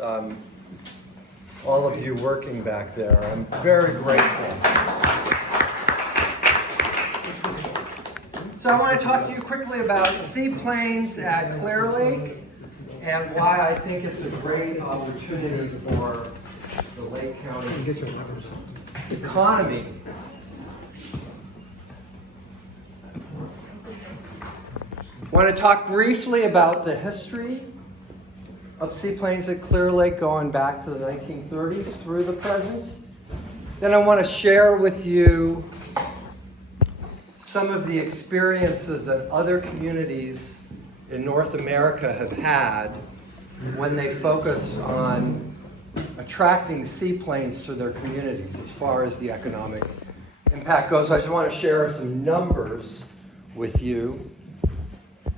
All of you working back there. I'm very grateful. So I want to talk to you quickly about seaplanes at Clearlake and why I think it's a great opportunity for the Lake County economy. I want to talk briefly about the history of seaplanes at Clearlake going back to the 1930s through the present. Then I want to share with you some of the experiences that other communities in North America have had when they focused on attracting seaplanes to their communities as far as the economic impact goes. I just want to share some numbers with you.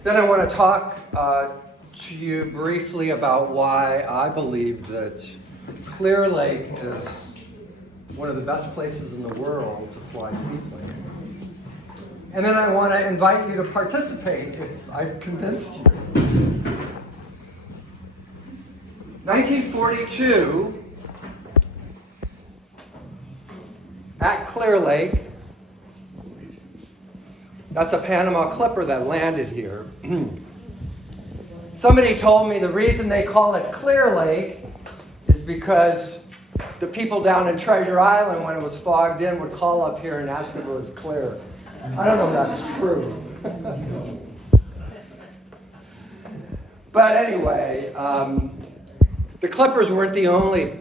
Then I want to talk to you briefly about why I believe that Clearlake is one of the best places in the world to fly seaplanes. And then I want to invite you to participate if I've convinced you. 1942, at Clearlake, that's a Panama Clipper that landed here. Somebody told me the reason they call it Clearlake is because the people down in Treasure Island, when it was fogged in, would call up here and ask if it was clear. I don't know if that's true. But anyway, the Clippers weren't the only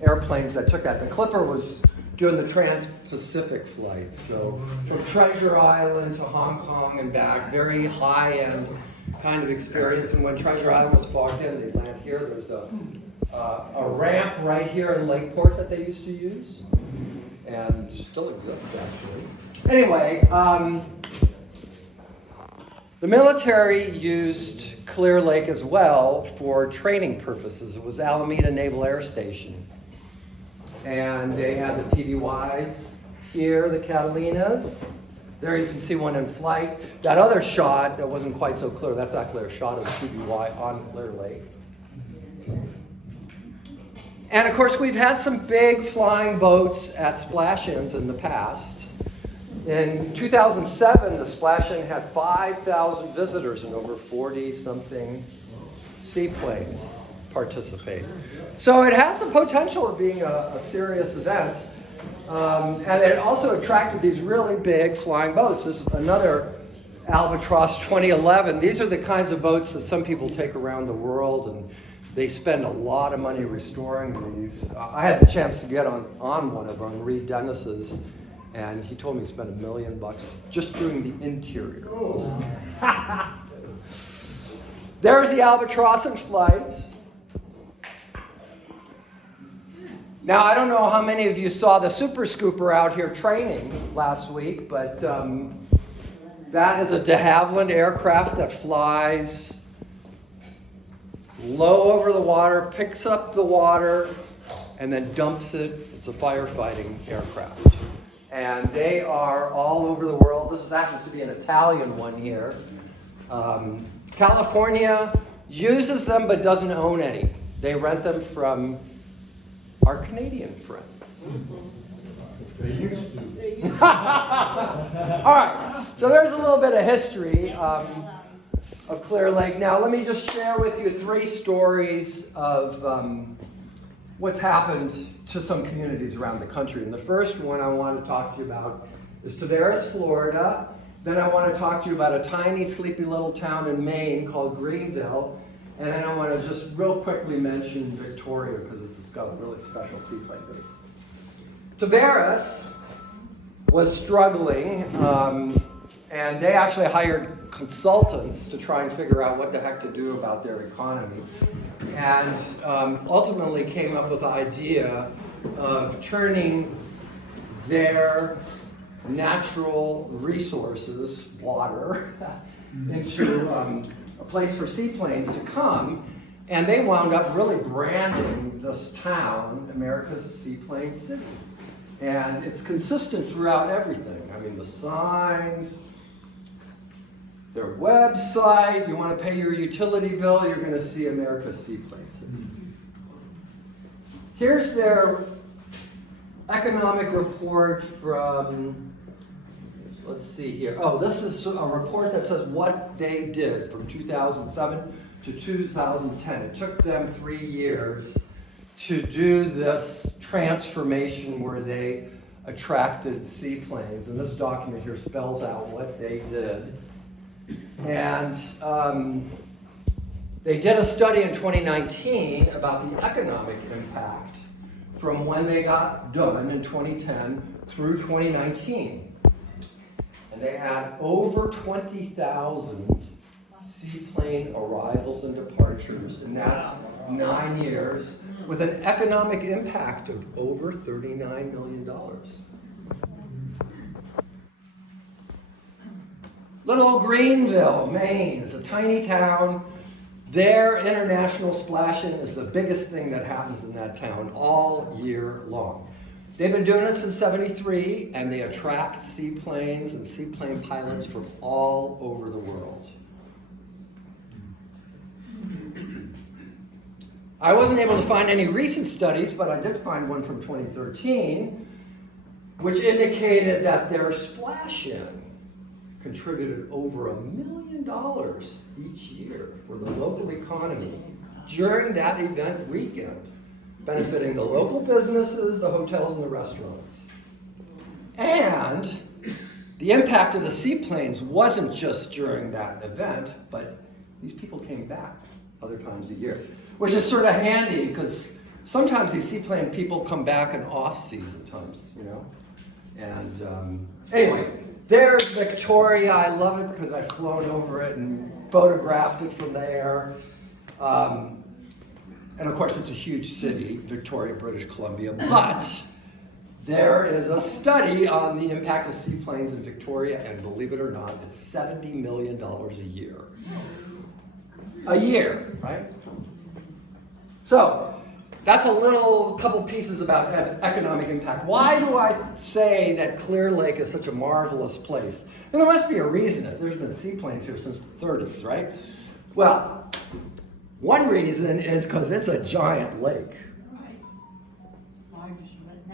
airplanes that took that. The Clipper was doing the trans-Pacific flights. So from Treasure Island to Hong Kong and back, very high-end kind of experience. And when Treasure Island was fogged in, they'd land here. There's a ramp right here in Lakeport that they used to use, and still exists actually. Anyway, the military used Clearlake as well for training purposes. It was Alameda Naval Air Station, and they had the PBYs here, the Catalinas. There you can see one in flight. That other shot that wasn't quite so clear, that's actually a shot of the PBY on Clearlake. And of course, we've had some big flying boats at splash-ins in the past. In 2007, the splash-in had 5,000 visitors and over 40-something seaplanes participate. So it has the potential of being a serious event. And it also attracted these really big flying boats. There's another Albatross 2011. These are the kinds of boats that some people take around the world, and they spend a lot of money restoring these. I had the chance to get on one of them, Reed Dennis's, and he told me he spent $1 million just doing the interior. There's the Albatross in flight. Now, I don't know how many of you saw the Super Scooper out here training last week, but that is a de Havilland aircraft that flies low over the water, picks up the water, and then dumps it. It's a firefighting aircraft. And they are all over the world. This happens to be an Italian one here. California uses them but doesn't own any. They rent them from our Canadian friends. They used to. All right, so there's a little bit of history of Clearlake. Now, let me just share with you 3 stories of what's happened to some communities around the country. And the first one I want to talk to you about is Tavares, Florida. Then I want to talk to you about a tiny, sleepy little town in Maine called Greenville. And then I want to just real quickly mention Victoria because it's got a really special seaplane base. Tavares was struggling, and they actually hired consultants to try and figure out what the heck to do about their economy. And ultimately came up with the idea of turning their natural resources, water, into a place for seaplanes to come, and they wound up really branding this town America's Seaplane City. And it's consistent throughout everything. I mean, the signs, their website, you want to pay your utility bill, you're going to see America's Seaplane City. Here's their economic report from, let's see here. Oh, this is a report that says what they did from 2007 to 2010. It took them 3 years to do this transformation where they attracted seaplanes. And this document here spells out what they did. And they did a study in 2019 about the economic impact from when they got done in 2010 through 2019. And they had over 20,000 seaplane arrivals and departures in that 9 years, with an economic impact of over $39 million. Little Greenville, Maine, is a tiny town. Their international splash-in is the biggest thing that happens in that town all year long. They've been doing it since '73, and they attract seaplanes and seaplane pilots from all over the world. I wasn't able to find any recent studies, but I did find one from 2013, which indicated that their splash-in contributed over $1 million each year for the local economy during that event weekend, benefiting the local businesses, the hotels, and the restaurants. And the impact of the seaplanes wasn't just during that event, but these people came back other times a year, which is sort of handy because sometimes these seaplane people come back in off-season times, you know? And anyway, there's Victoria. I love it because I've flown over it and photographed it from there. And of course, it's a huge city, Victoria, British Columbia. But there is a study on the impact of seaplanes in Victoria, and believe it or not, it's $70 million a year. A year, right? So that's a couple pieces about economic impact. Why do I say that Clearlake is such a marvelous place? And there must be a reason if there's been seaplanes here since the 30s, right? Well, one reason is because it's a giant lake.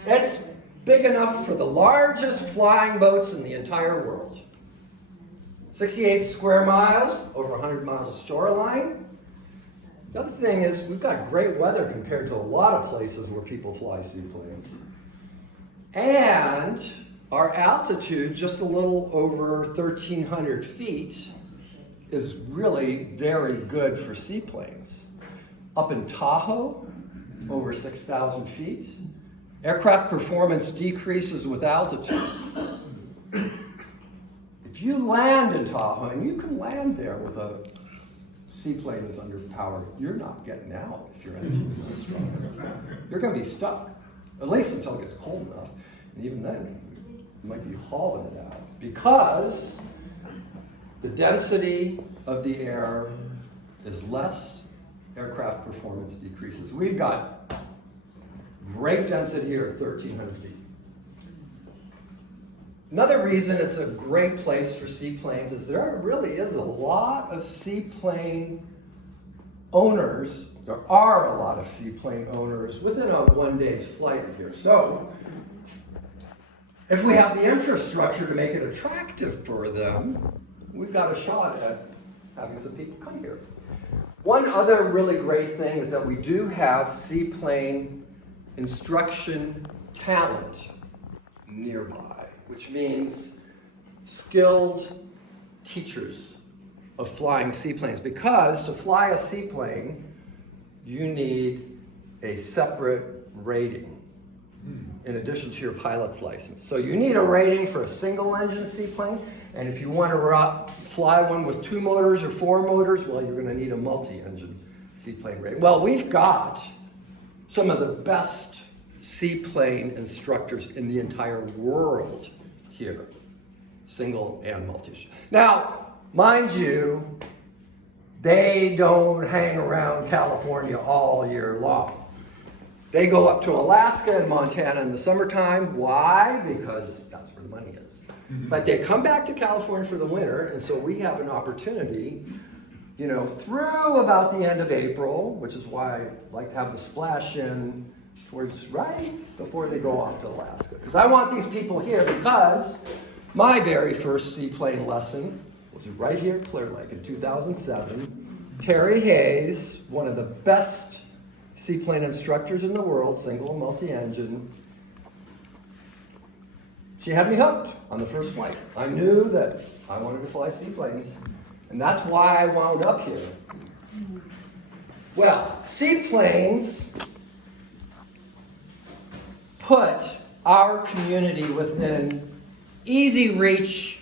It's big enough for the largest flying boats in the entire world. 68 square miles, over 100 miles of shoreline. The other thing is we've got great weather compared to a lot of places where people fly seaplanes. And our altitude, just a little over 1,300 feet, is really very good for seaplanes. Up in Tahoe, over 6,000 feet, aircraft performance decreases with altitude. If you land in Tahoe, and you can land there with a seaplane that's underpowered, you're not getting out if your engine's not strong. You're going to be stuck, at least until it gets cold enough. And even then, you might be hauling it out because the density of the air is less, aircraft performance decreases. We've got great density here at 1,300 feet. Another reason it's a great place for seaplanes is there really is a lot of seaplane owners. There are a lot of seaplane owners within a 1 day's flight here. So if we have the infrastructure to make it attractive for them, we've got a shot at having some people come here. One other really great thing is that we do have seaplane instruction talent nearby, which means skilled teachers of flying seaplanes. Because to fly a seaplane, you need a separate rating in addition to your pilot's license. So you need a rating for a single engine seaplane, and if you want to fly one with 2 motors or 4 motors, well, you're going to need a multi-engine seaplane rating. Well, we've got some of the best seaplane instructors in the entire world here, single and multi. Now, mind you, they don't hang around California all year long. They go up to Alaska and Montana in the summertime. Why? Because that's where the money is. But they come back to California for the winter, and so we have an opportunity, through about the end of April, which is why I like to have the splash in towards right before they go off to Alaska. Because I want these people here because my very first seaplane lesson was right here at Clearlake in 2007. Terry Hayes, one of the best seaplane instructors in the world, single and multi-engine, she had me hooked on the first flight. I knew that I wanted to fly seaplanes, and that's why I wound up here. Well, seaplanes put our community within easy reach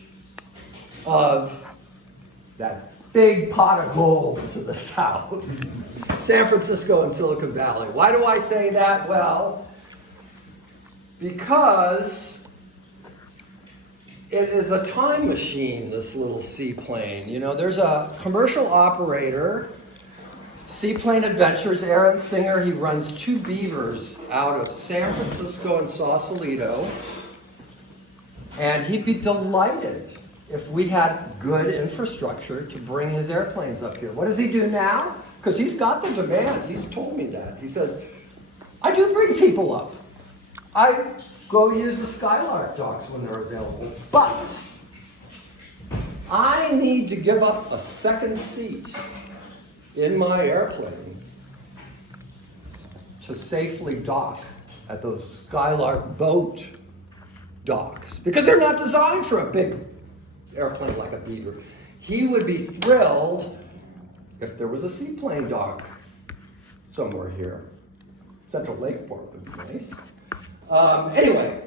of that big pot of gold to the south, San Francisco and Silicon Valley. Why do I say that? Well, because it is a time machine, this little seaplane. You know, there's a commercial operator, Seaplane Adventures, Aaron Singer. He runs 2 beavers out of San Francisco and Sausalito. And he'd be delighted if we had good infrastructure to bring his airplanes up here. What does he do now? Because he's got the demand. He's told me that. He says, I do bring people up. I go use the Skylark docks when they're available. But I need to give up a second seat in my airplane to safely dock at those Skylark boat docks. Because they're not designed for a big airplane like a Beaver. He would be thrilled if there was a seaplane dock somewhere here. Central Lakeport would be nice. Anyway,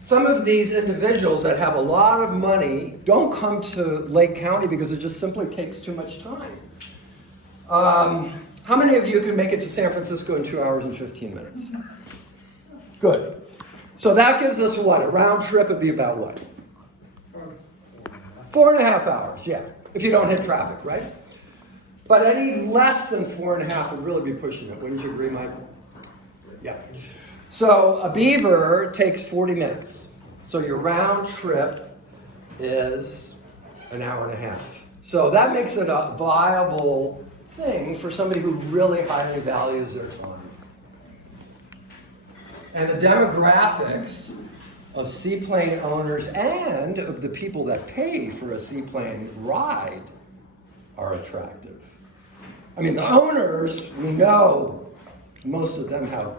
some of these individuals that have a lot of money don't come to Lake County because it just simply takes too much time. How many of you can make it to San Francisco in 2 hours and 15 minutes? Good. So that gives us what? A round trip would be about what? 4.5 hours, yeah. If you don't hit traffic, right? But any less than 4.5 would really be pushing it. Wouldn't you agree, Mike? Yeah. So a Beaver takes 40 minutes. So your round trip is an hour and a half. So that makes it a viable thing for somebody who really highly values their time. And the demographics of seaplane owners and of the people that pay for a seaplane ride are attractive. I mean, the owners, we know most of them have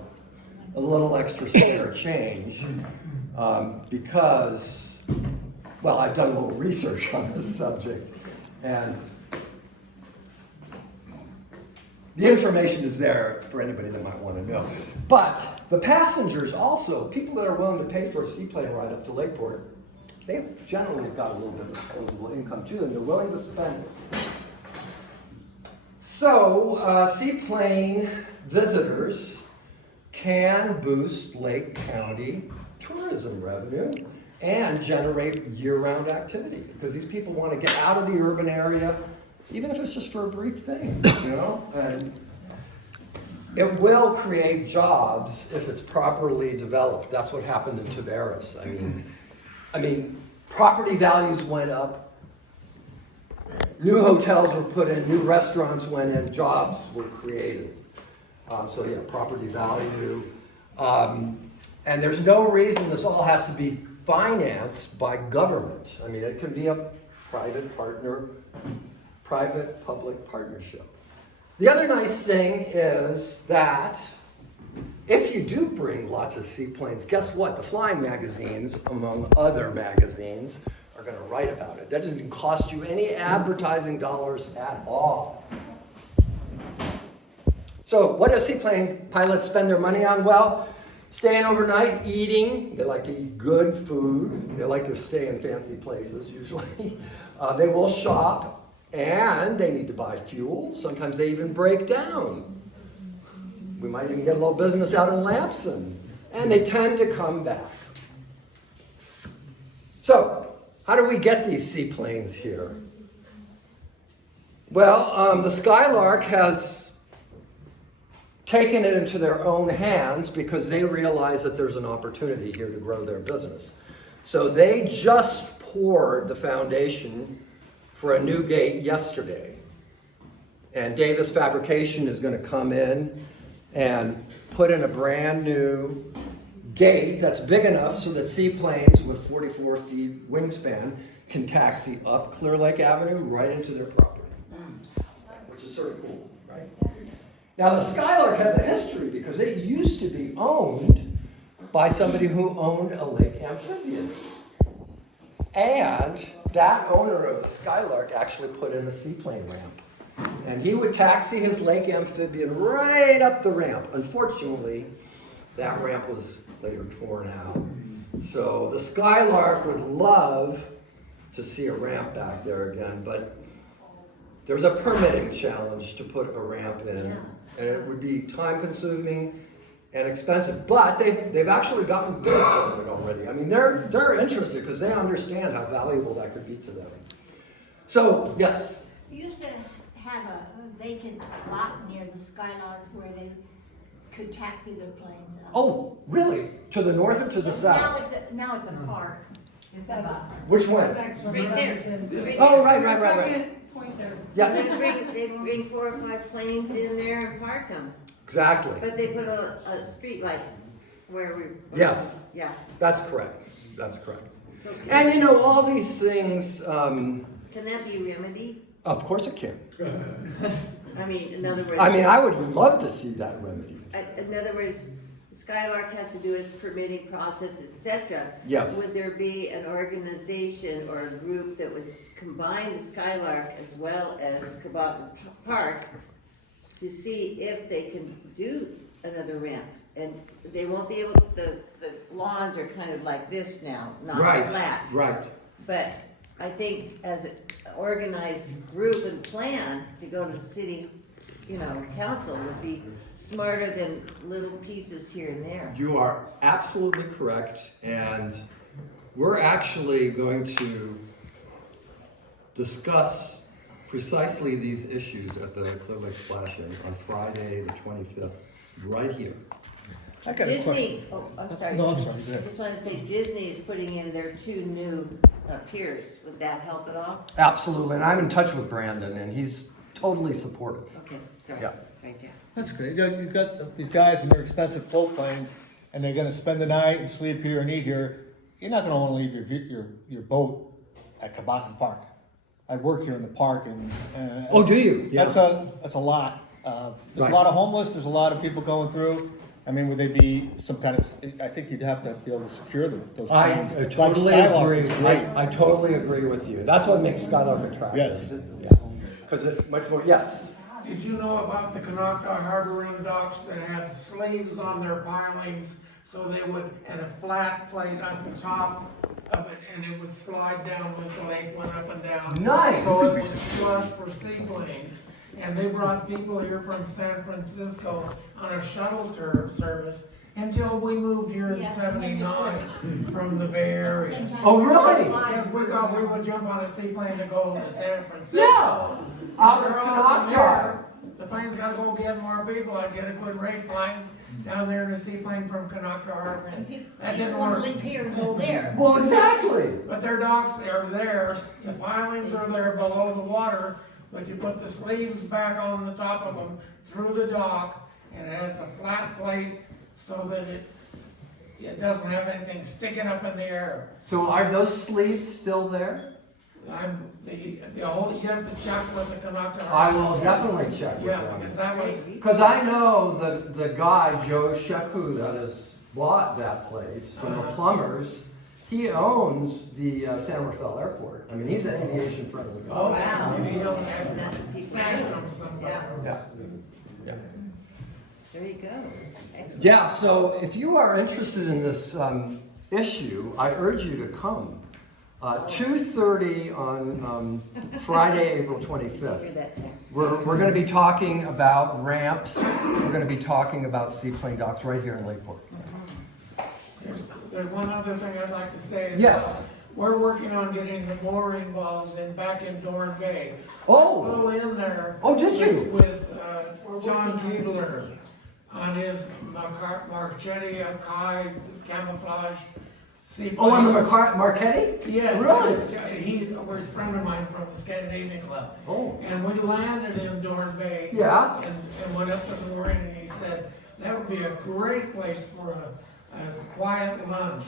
a little extra spare change because, well, I've done a little research on this subject, and the information is there for anybody that might want to know. But the passengers also, people that are willing to pay for a seaplane ride up to Lakeport, they generally have got a little bit of disposable income too, and they're willing to spend it. So, seaplane visitors can boost Lake County tourism revenue and generate year-round activity because these people want to get out of the urban area, even if it's just for a brief thing, you know? And it will create jobs if it's properly developed. That's what happened in Tavares. I mean, property values went up. New hotels were put in, new restaurants went in, jobs were created. So yeah, property value. And there's no reason this all has to be financed by government. I mean, it can be a private-public partnership. The other nice thing is that if you do bring lots of seaplanes, guess what? The flying magazines, among other magazines, are going to write about it. That doesn't cost you any advertising dollars at all. So what do seaplane pilots spend their money on? Well, staying overnight, eating. They like to eat good food. They like to stay in fancy places, usually. They will shop, and they need to buy fuel. Sometimes they even break down. We might even get a little business out in Lamson. And they tend to come back. So, how do we get these seaplanes here? Well, the Skylark has taken it into their own hands because they realize that there's an opportunity here to grow their business. So they just poured the foundation for a new gate yesterday. And Davis Fabrication is going to come in and put in a brand new gate that's big enough so that seaplanes with 44 feet wingspan can taxi up Clearlake Avenue right into their property, which is sort of cool, right? Now the Skylark has a history because it used to be owned by somebody who owned a lake amphibian. And that owner of the Skylark actually put in the seaplane ramp. And he would taxi his lake amphibian right up the ramp. Unfortunately, that ramp was later torn out. So the Skylark would love to see a ramp back there again, but there's a permitting challenge to put a ramp in, and it would be time consuming and expensive, but they've actually gotten bids on it already. I mean, they're interested because they understand how valuable that could be to them. So, yes? We used to have a vacant lot near the Skylark where they could taxi their planes up. Oh, really? To the north or to the south? Now it's a park. Which one? Right there. Oh, right. Point there. Yeah, They bring 4 or 5 planes in there and park them, exactly. but they put a street light where we. Yes. Yeah. That's correct. And you know, all these things, Can that be remedied? of course it can. I mean, in other words. I would love to see that remedy. In other words, Skylark has to do its permitting process, etc. Yes. Would there be an organization or a group that would combine the Skylark as well as Cabotin Park to see if they can do another ramp? And they won't be able, the lawns are kind of like this now, not flat. Right. But I think as an organized group and plan to go to the city, council would be smarter than little pieces here and there. You are absolutely correct, and we're actually going to discuss precisely these issues at the Clearlake Splash-In on Friday the 25th, right here. I got a question. Disney, I'm sorry. No, I'm sorry, go I ahead. just want to say Disney is putting in their 2 new piers. Would that help at all? Absolutely, and I'm in touch with Brandon, and he's totally supportive. Okay, sorry. Yeah. Sorry, Jeff. That's great. You've got these guys in their expensive float planes, and they're gonna spend the night and sleep here and eat here. You're not gonna wanna leave your boat at Cabotin Park. I work here in the park, and Oh, do you? That's a lot. There's a lot of homeless. There's a lot of people going through. I mean, would they be some kind of? I think you'd have to be able to secure those I planes. totally Like Skylark agree. is great. I totally agree with you. That's what makes Skylark attractive. Yes. Yeah. Because it's much more. Yes. Did you know about the Kanaka Harbor and docks that had sleeves on their pilings so they would, and a flat plate at the top of it, and it would slide down as the lake went up and down. Nice. So it was flush for seaplanes. And they brought people here from San Francisco on a shuttle service until we moved here in '79 from the Bay Area. Oh, really? Because we thought we would jump on a seaplane to go to San Francisco. Yeah. Out of They're all from Kanaka. here. The plane's gotta go get more people. I'd get a good rate flying down there in a seaplane from Kanaka Harbor. And people That didn't want work. to live here and go there. Well, exactly. But their docks are there, the pilings are there below the water, but you put the sleeves back on the top of them through the dock, and it has a flat plate so that it doesn't have anything sticking up in the air. So are those sleeves still there? You have to check with the Kanaka I Harbor. will definitely check with Yeah, them. because that was, Because I know the guy, Joe Sheku, that has bought that place from the plumbers, he owns the San Rafael Airport. I mean, he's an aviation friend of the oh, guy. wow, maybe he'll And that's what people snatch do. them somewhere. Yeah, Yeah. there you go. Excellent. Yeah, so if you are interested in this issue, I urge you to come. 2:30 on Friday, April Hear 25th. that, Tim. We're going to be talking about ramps. We're going to be talking about seaplane docks right here in Lakeport. There's one other thing I'd like to say. Is Yes. We're working on getting the mooring valves back in Dorn Bay. Oh, Flew in there. Oh, did you? With John Keebler on his Marchetti Kai camouflage Seaplane. Oh, on the Marquetti? Yes. Really? He was a friend of mine from the Scandinavian Club. Oh. And we landed in Dorn Bay. Yeah. And went up to the marina, and he said, that would be a great place for a quiet lunch.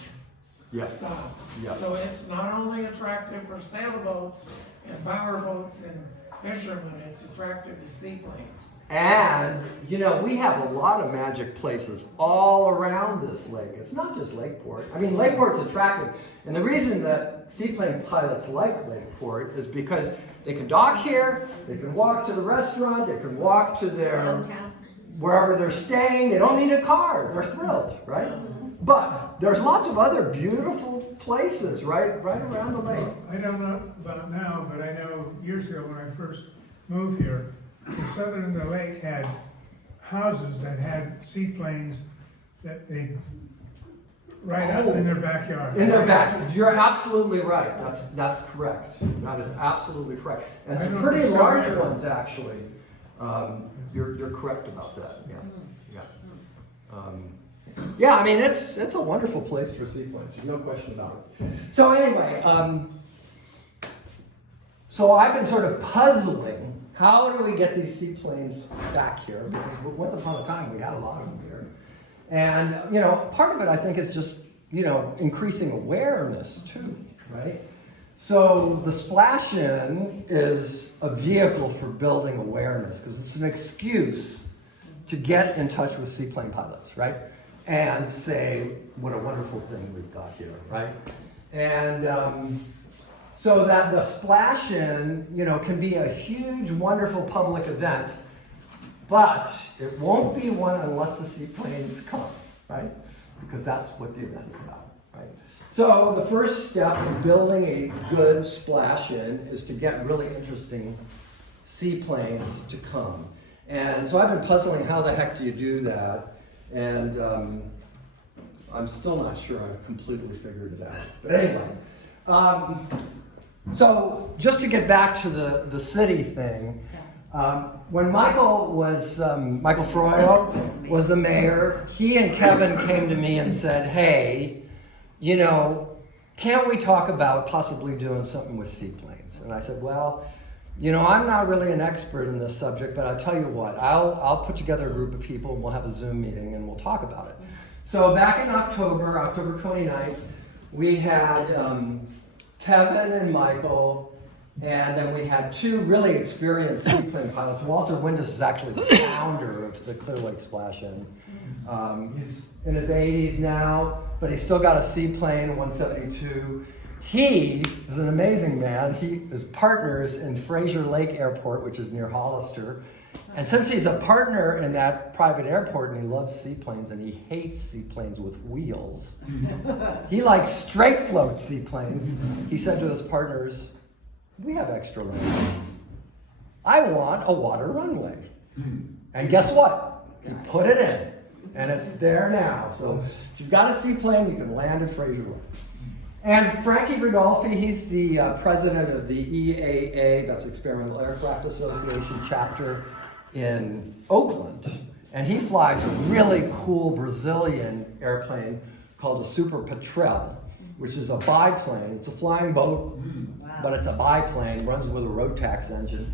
Yes. Stop. Yes. So it's not only attractive for sailboats and power boats and fishermen, it's attractive to seaplanes. And, you know, we have a lot of magic places all around this lake. It's not just Lakeport. I mean, Lakeport's attractive. And the reason that seaplane pilots like Lakeport is because they can dock here, they can walk to the restaurant, they can walk to their, Downtown. wherever they're staying. They don't need a car. They're thrilled, right? But there's lots of other beautiful places right around the lake. I don't know about now, but I know years ago when I first moved here, the southern end of the lake had houses that had seaplanes that they right up in their backyard. In their back. You're absolutely right. That's correct. That is absolutely correct. And I some don't pretty think so large either. ones, actually. You're correct about that. Yeah. Yeah, I mean, it's a wonderful place for seaplanes. There's no question about it. So anyway, so I've been sort of puzzling, how do we get these seaplanes back here? Because once upon a time, we had a lot of them here. And, you know, part of it, I think, is just, you know, increasing awareness, too, right? So the splash-in is a vehicle for building awareness, because it's an excuse to get in touch with seaplane pilots, right? And say, what a wonderful thing we've got here, right? And so that the splash-in, you know, can be a huge, wonderful public event, but it won't be one unless the seaplanes come, right? Because that's what the event's about, right? So the first step in building a good splash-in is to get really interesting seaplanes to come. And so I've been puzzling, how the heck do you do that? And I'm still not sure I've completely figured it out. But anyway, so just to get back to the city thing, when Michael Froyo was the mayor, he and Kevin came to me and said, hey, you know, can't we talk about possibly doing something with seaplanes? And I said, well, you know, I'm not really an expert in this subject, but I'll tell you what, I'll put together a group of people and we'll have a Zoom meeting and we'll talk about it. So back in October 29th, we had Kevin and Michael, and then we had two really experienced seaplane pilots. Walter Windus is actually the founder of the Clearlake Splash-In. He's in his 80s now, but he's still got a seaplane, 172. He is an amazing man. He is partners in Fraser Lake Airport, which is near Hollister. And since he's a partner in that private airport and he loves seaplanes and he hates seaplanes with wheels, he likes straight float seaplanes. He said to his partners, we have extra land. I want a water runway. And guess what? He put it in. And it's there now. So if you've got a seaplane, you can land in Fraser Lake. And Frankie Rodolfi, he's the president of the EAA, that's Experimental Aircraft Association chapter in Oakland. And he flies a really cool Brazilian airplane called a Super Patrel, which is a biplane. It's a flying boat, but it's a biplane, runs with a Rotax engine.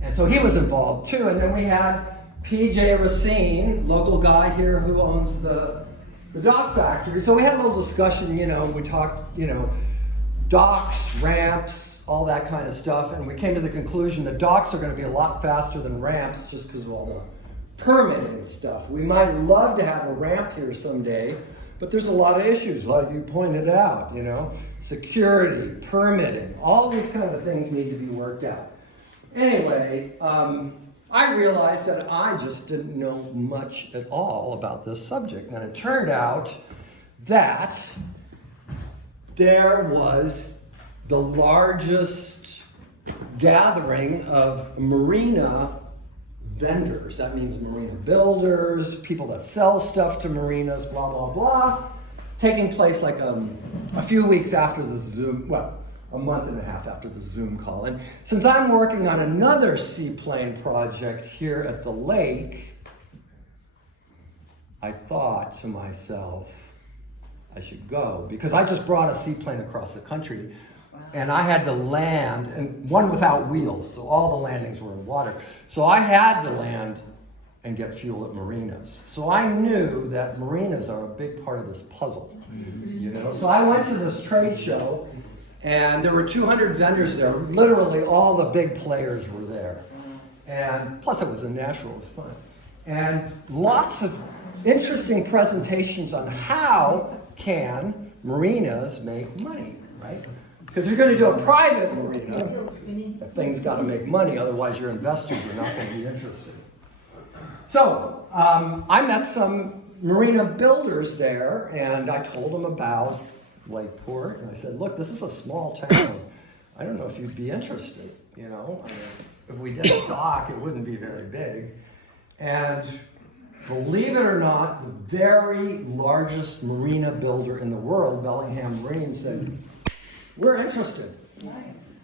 And so he was involved too. And then we had PJ Racine, local guy here who owns the dock factory. So we had a little discussion, you know, we talked, you know, docks, ramps, all that kind of stuff. And we came to the conclusion that docks are going to be a lot faster than ramps just because of all the permitting stuff. We might love to have a ramp here someday, but there's a lot of issues, like you pointed out, you know, security, permitting, all these kind of things need to be worked out. Anyway, I realized that I just didn't know much at all about this subject. And it turned out that there was the largest gathering of marina vendors. That means marina builders, people that sell stuff to marinas, blah, blah, blah, taking place like a few weeks after the Zoom, well, a month and a half after the Zoom call. And since I'm working on another seaplane project here at the lake, I thought to myself, I should go, because I just brought a seaplane across the country, and I had to land, and one without wheels, so all the landings were in water. So I had to land and get fuel at marinas. So I knew that marinas are a big part of this puzzle, you know? So I went to this trade show, and there were 200 vendors there. Literally all the big players were there. And plus it was a natural, it was fun. And lots of interesting presentations on how can marinas make money, right? Because you're going to do a private marina, that thing's got to make money, otherwise your investors are not going to be interested. So I met some marina builders there, and I told them about Lakeport, and I said, look, this is a small town. I don't know if you'd be interested, you know. I mean, if we did a dock, it wouldn't be very big. And believe it or not, the very largest marina builder in the world, Bellingham Marine, said, we're interested. Nice.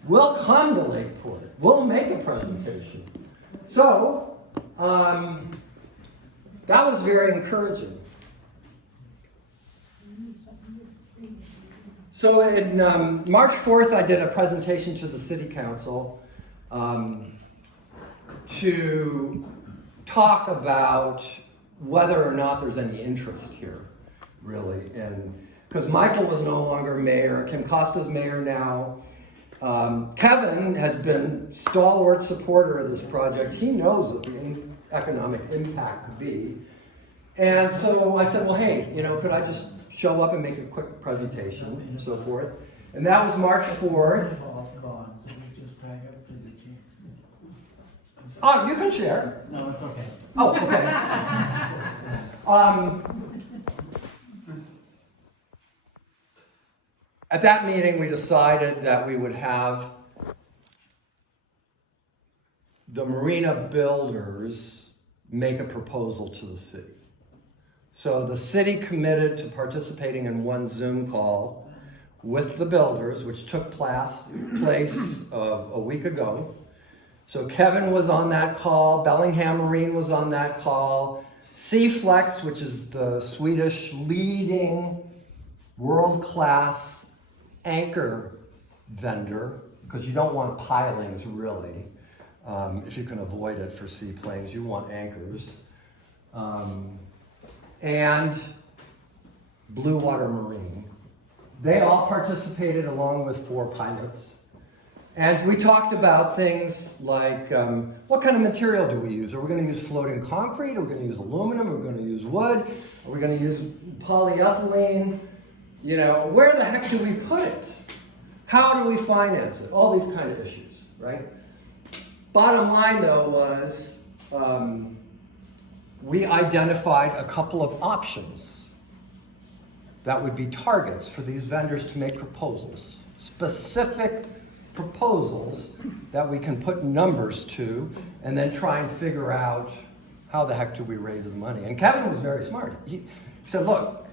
We'll come to Lakeport. We'll make a presentation. So, that was very encouraging. So in March 4th, I did a presentation to the City Council to talk about whether or not there's any interest here, really. And because Michael was no longer mayor, Kim Costa's mayor now. Kevin has been stalwart supporter of this project. He knows what the economic impact could be. And so I said, well, hey, you know, could I just show up and make a quick presentation and so forth? And that was March 4th. Oh, you can share. No, it's okay. Oh, okay. At that meeting, we decided that we would have the marina builders make a proposal to the city. So the city committed to participating in one Zoom call with the builders, which took place a week ago. So Kevin was on that call, Bellingham Marine was on that call, Seaflex, which is the Swedish leading world-class anchor vendor, because you don't want pilings really, if you can avoid it for seaplanes, you want anchors. And Blue Water Marine. They all participated along with 4 pilots. And we talked about things like, what kind of material do we use? Are we going to use floating concrete? Are we going to use aluminum? Are we going to use wood? Are we going to use polyethylene? You know, where the heck do we put it? How do we finance it? All these kind of issues, right? Bottom line, though, was we identified a couple of options that would be targets for these vendors to make proposals, specific proposals that we can put numbers to and then try and figure out how the heck do we raise the money. And Kevin was very smart. He said, look,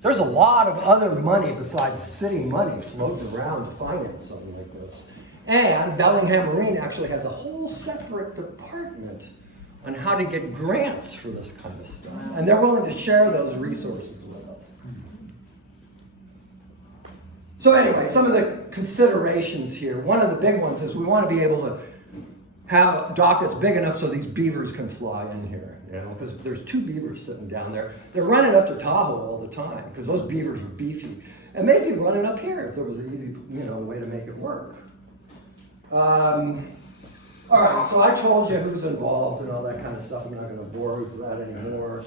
there's a lot of other money besides city money floating around to finance something like this. And Bellingham Marine actually has a whole separate department on how to get grants for this kind of stuff. And they're willing to share those resources with us. So anyway, some of the considerations here. One of the big ones is we want to be able to have a dock that's big enough so these beavers can fly in here. You know, because there's 2 beavers sitting down there. They're running up to Tahoe all the time because those beavers are beefy. And maybe running up here if there was an easy, way to make it work. All right, so I told you who's involved and all that kind of stuff. I'm not going to bore you with that anymore.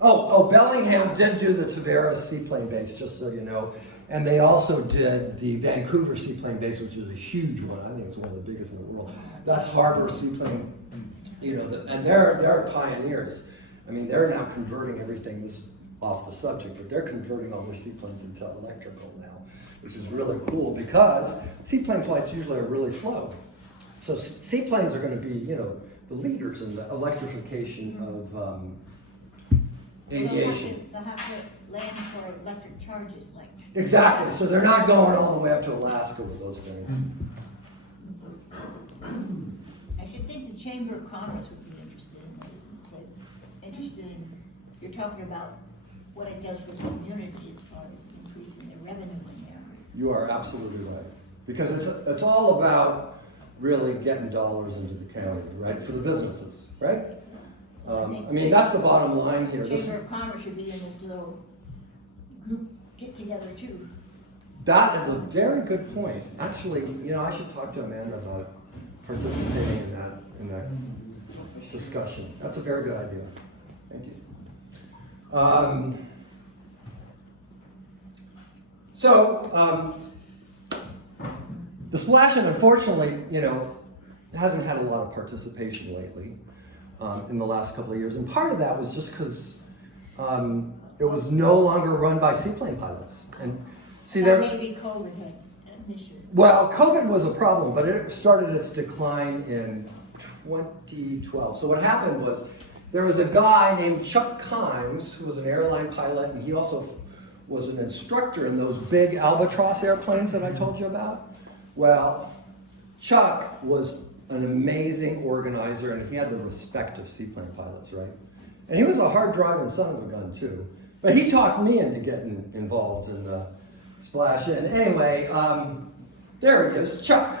Oh, Bellingham did do the Tavares Seaplane base, just so you know. And they also did the Vancouver Seaplane base, which is a huge one. I think it's one of the biggest in the world. That's Harbor Seaplane, and they're pioneers. I mean, they're now converting everything, this off the subject, but they're converting all their seaplanes into electrical now, which is really cool because seaplane flights usually are really slow. So seaplanes are going to be, the leaders in the electrification of aviation. They'll have to land for electric charges, like. Exactly. So they're not going all the way up to Alaska with those things. I should think the Chamber of Commerce would be interested in this. Interested in, you're talking about what it does for the community as far as increasing the revenue in there. You are absolutely right. Because it's all about really getting dollars into the county, right? For the businesses, right? I mean, that's the bottom line here. Chamber of Commerce should be in this little group get together too. That is a very good point. Actually, I should talk to Amanda about participating in that discussion. That's a very good idea. Thank you. The Splash-In, unfortunately, hasn't had a lot of participation lately in the last couple of years. And part of that was just because it was no longer run by seaplane pilots. And see, Maybe COVID had an issue. well, COVID was a problem, but it started its decline in 2012. So what happened was there was a guy named Chuck Kimes who was an airline pilot, and he also was an instructor in those big Albatross airplanes that I told you about. Well, Chuck was an amazing organizer, and he had the respect of seaplane pilots, right? And he was a hard-driving son of a gun, too. But he talked me into getting involved in the Splash-In. Anyway, there he is, Chuck.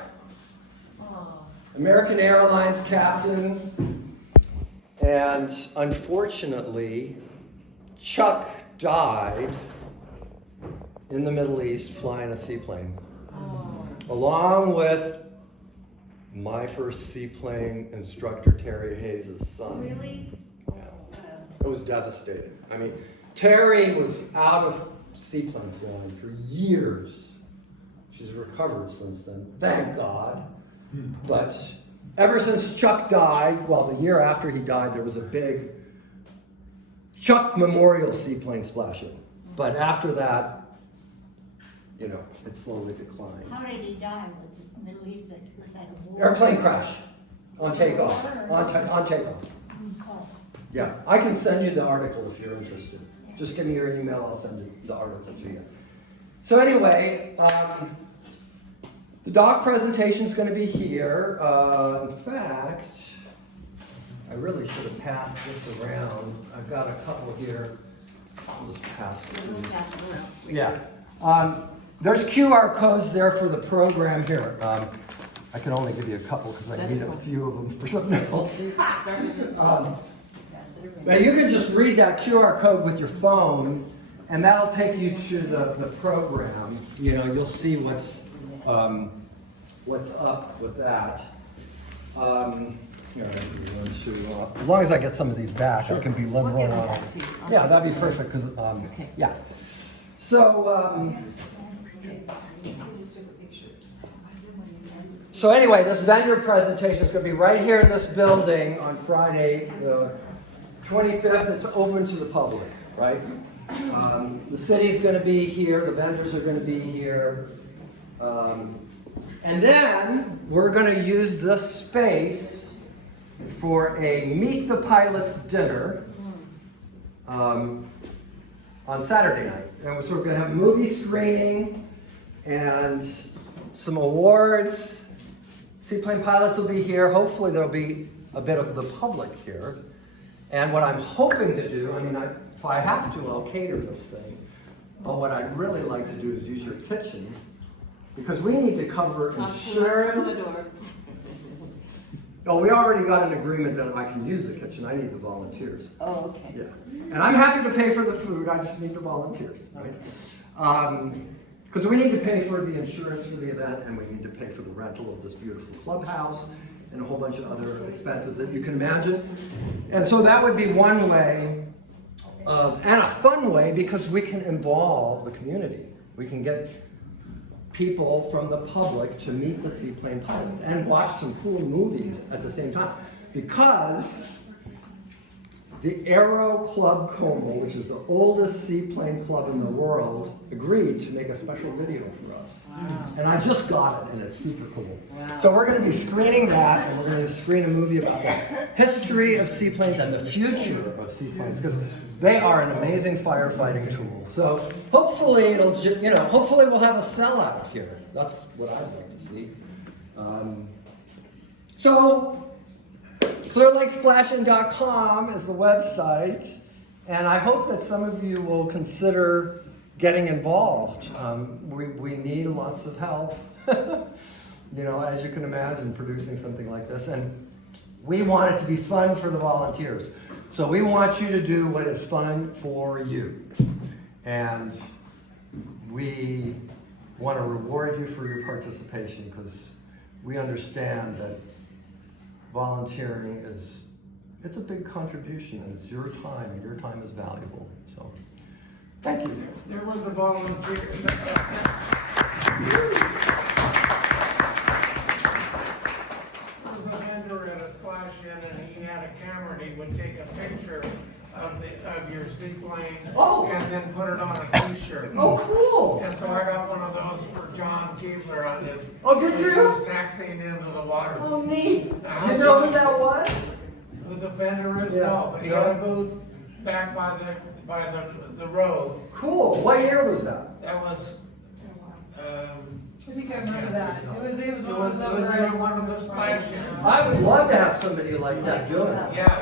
American Airlines captain. And unfortunately, Chuck died in the Middle East flying a seaplane. Along with my first seaplane instructor, Terry Hayes' son. Really? Yeah. It was devastating. I mean, Terry was out of seaplane flying for years. She's recovered since then, thank God. But ever since Chuck died, well, the year after he died, there was a big Chuck Memorial Seaplane Splash-In. But after that, it slowly declined. How did he die? Was it Middle East? Was that a war? Airplane crash on takeoff. On takeoff. Oh. Yeah, I can send you the article if you're interested. Just give me your email, I'll send the article to you. So anyway, the doc presentation is going to be here. In fact, I really should have passed this around. I've got a couple here. I'll just pass these. Yeah. There's QR codes there for the program here. I can only give you a couple because I need a few of them for something else. Now you can just read that QR code with your phone, and that'll take you to the program. You'll see what's up with that. As long as I get some of these back, I can be liberal. Yeah, that'd be perfect because yeah. So anyway, this vendor presentation is going to be right here in this building on Friday, the 25th. It's open to the public, right? The city's going to be here. The vendors are going to be here. And then we're going to use this space for a Meet the Pilots dinner on Saturday night. And so we're going to have a movie screening and some awards. Seaplane pilots will be here. Hopefully there'll be a bit of the public here. And what I'm hoping to do, if I have to, I'll cater this thing. But what I'd really like to do is use your kitchen, because we need to cover insurance. Oh, we already got an agreement that I can use the kitchen. I need the volunteers. Oh, okay. Yeah. And I'm happy to pay for the food. I just need the volunteers, right? Because we need to pay for the insurance for the event, and we need to pay for the rental of this beautiful clubhouse and a whole bunch of other expenses that you can imagine. And so that would be one way and a fun way, because we can involve the community. We can get people from the public to meet the seaplane pilots and watch some cool movies at the same time. Because the Aero Club Como, which is the oldest seaplane club in the world, agreed to make a special video for us. Wow. And I just got it, and it's super cool. Wow. So we're going to be screening that, and we're going to screen a movie about the history of seaplanes and the future of seaplanes, because they are an amazing firefighting tool. So hopefully hopefully we'll have a sellout here. That's what I'd like to see. Clearlakesplashin.com is the website, And I hope that some of you will consider getting involved. We need lots of help, you know, as you can imagine, producing something like this. And we want it to be fun for the volunteers. So we want you to do what is fun for you. And we want to reward you for your participation because we understand that volunteering it's a big contribution and it's your time and your time is valuable. So thank you. There was a volunteer. There was a vendor at a splash in and he had a camera and he would take a picture of your seaplane Oh. and then put it on a t-shirt. Oh, cool. And so I got one of those for John Keebler on his. Oh, did you? He was taxiing into the water. Oh, neat. Do you know who that was? Who the vendor is? Yeah. No, but he had a booth back by the road. Cool. What year was that? That was, I think I remember that. It was it one was of those. in one of the splash-ins. I would love to have somebody like that doing it. Yeah,